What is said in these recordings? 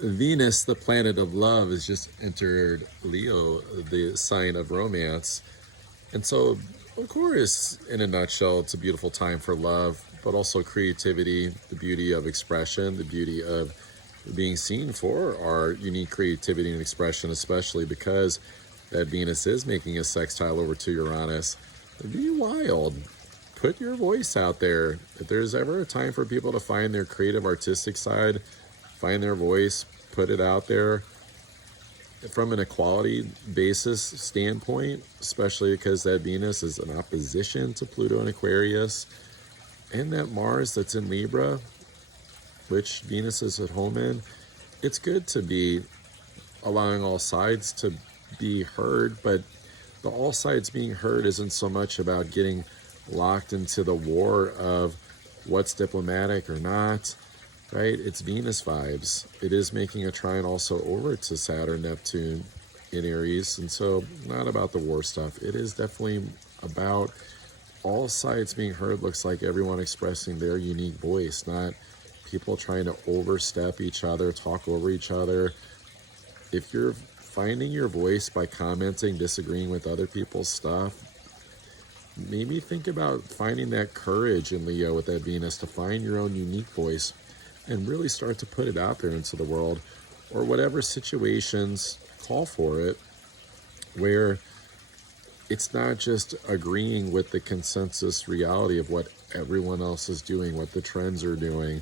Venus, the planet of love, has just entered Leo, the sign of romance. And so, of course, in a nutshell, it's a beautiful time for love, but also creativity, the beauty of expression, the beauty of being seen for our unique creativity and expression, especially because that Venus is making a sextile over to Uranus. Be wild. Put your voice out there. If there's ever a time for people to find their creative artistic side, find their voice, put it out there from an equality basis standpoint, especially because that Venus is in opposition to Pluto and Aquarius, and that Mars that's in Libra, which Venus is at home in. It's good to be allowing all sides to be heard, but the all sides being heard isn't so much about getting locked into the war of what's diplomatic or not, right? It's Venus vibes. It is making a trine also over to Saturn, Neptune in Aries, and so not about the war stuff. It is definitely about all sides being heard. Looks like everyone expressing their unique voice, not people trying to overstep each other, talk over each other. If you're finding your voice by commenting, disagreeing with other people's stuff, maybe think about finding that courage in Leo with that Venus to find your own unique voice and really start to put it out there into the world, or whatever situations call for it, where it's not just agreeing with the consensus reality of what everyone else is doing, what the trends are doing.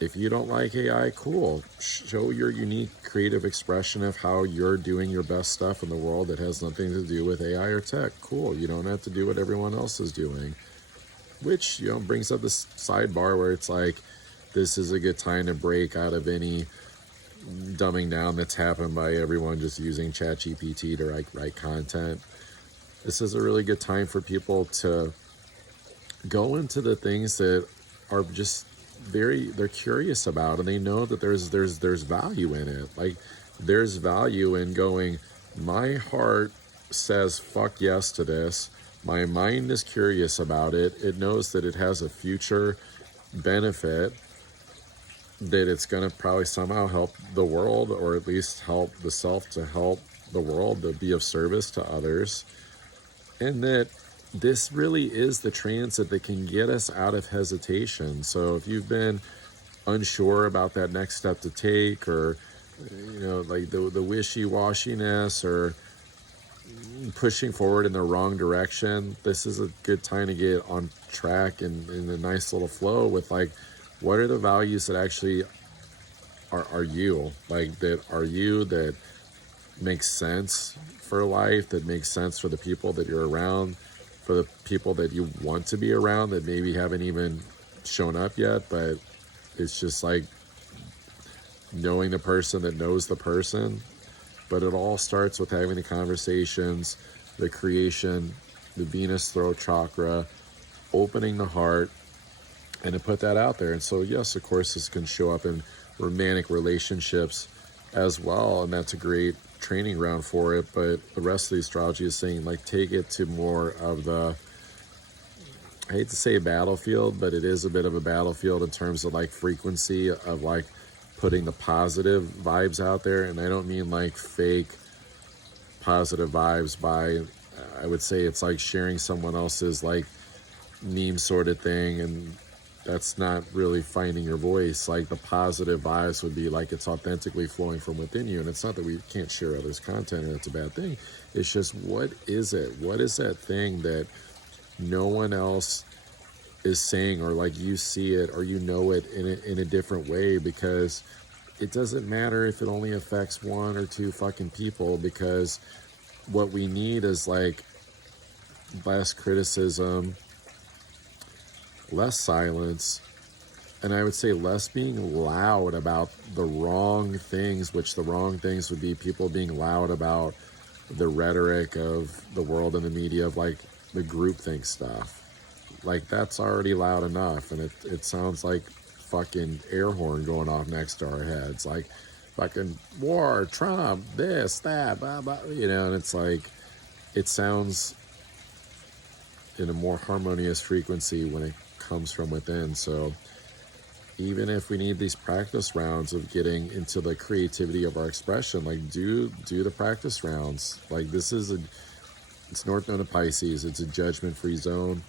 If you don't like AI, cool. Show your unique creative expression of how you're doing your best stuff in the world that has nothing to do with AI or tech. Cool. You don't have to do what everyone else is doing. Which, brings up this sidebar where it's like, this is a good time to break out of any dumbing down that's happened by everyone just using ChatGPT to write content. This is a really good time for people to go into the things that are just they're curious about, and they know that there's value in it. Like, there's value in going, my heart says fuck yes to this, my mind is curious about it, it knows that it has a future benefit, that it's going to probably somehow help the world, or at least help the self to help the world, to be of service to others, and that this really is the transit that can get us out of hesitation. So if you've been unsure about that next step to take, or like the wishy-washiness, or pushing forward in the wrong direction, this is a good time to get on track and in a nice little flow with, like, what are the values that actually are you, like, that are you, that makes sense for life, that makes sense for the people that you're around, for the people that you want to be around that maybe haven't even shown up yet, but it's just like knowing the person that knows the person. But it all starts with having the conversations, the creation, the Venus throat chakra, opening the heart, and to put that out there. And so, yes, of course, this can show up in romantic relationships as well, and that's a great training ground for it. But the rest of the astrology is saying, like, take it to more of the, I hate to say battlefield, but it is a bit of a battlefield in terms of, like, frequency of, like, putting the positive vibes out there. And I don't mean like fake positive vibes by, I would say it's like sharing someone else's like meme sort of thing, and that's not really finding your voice. Like, the positive vibes would be like it's authentically flowing from within you. And it's not that we can't share others' content and it's a bad thing. It's just, what is it? What is that thing that no one else is saying, or like you see it or you know it in a different way? Because it doesn't matter if it only affects one or two fucking people, because what we need is like less criticism, less silence, and I would say less being loud about the wrong things, which the wrong things would be people being loud about the rhetoric of the world and the media, of like the groupthink stuff. Like, that's already loud enough, and it sounds like fucking air horn going off next to our heads, like fucking war, Trump, this, that, blah, blah, and it's like, it sounds in a more harmonious frequency when it comes from within. So even if we need these practice rounds of getting into the creativity of our expression, like do the practice rounds. Like it's North Node of Pisces. It's a judgment-free zone.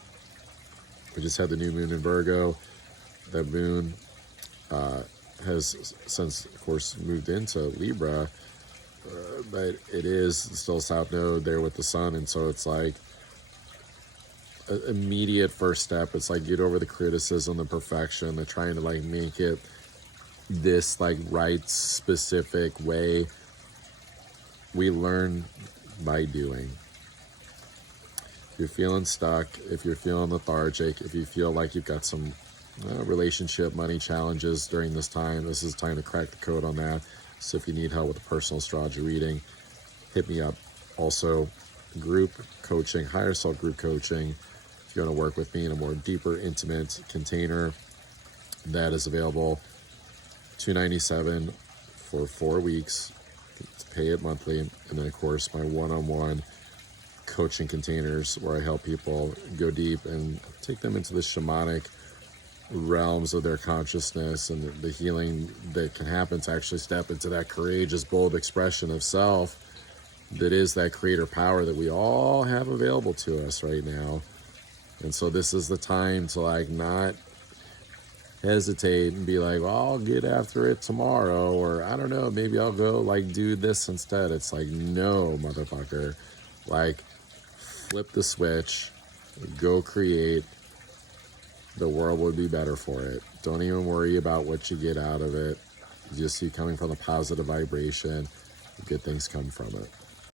We just had the new moon in Virgo. That moon has since, of course, moved into Libra, but it is still South Node there with the sun, and so it's like an immediate first step. It's like get over the criticism, the perfection, the trying to like make it this like right specific way. We learn by doing. If you're feeling stuck, if you're feeling lethargic, if you feel like you've got some relationship, money challenges during this time, this is time to crack the code on that. So if you need help with a personal astrology reading, hit me up. Also, group coaching, higher self group coaching. If you want to work with me in a more deeper, intimate container, that is available. $297 for 4 weeks. Pay it monthly, and then of course my one-on-one coaching containers where I help people go deep and take them into the shamanic realms of their consciousness and the healing that can happen to actually step into that courageous, bold expression of self that is that creator power that we all have available to us right now. And so this is the time to like not hesitate and be like, well, I'll get after it tomorrow, or I don't know, maybe I'll go like do this instead. It's like, no, motherfucker, like flip the switch, go create. The world would be better for it. Don't even worry about what you get out of it. Just see coming from a positive vibration, good things come from it.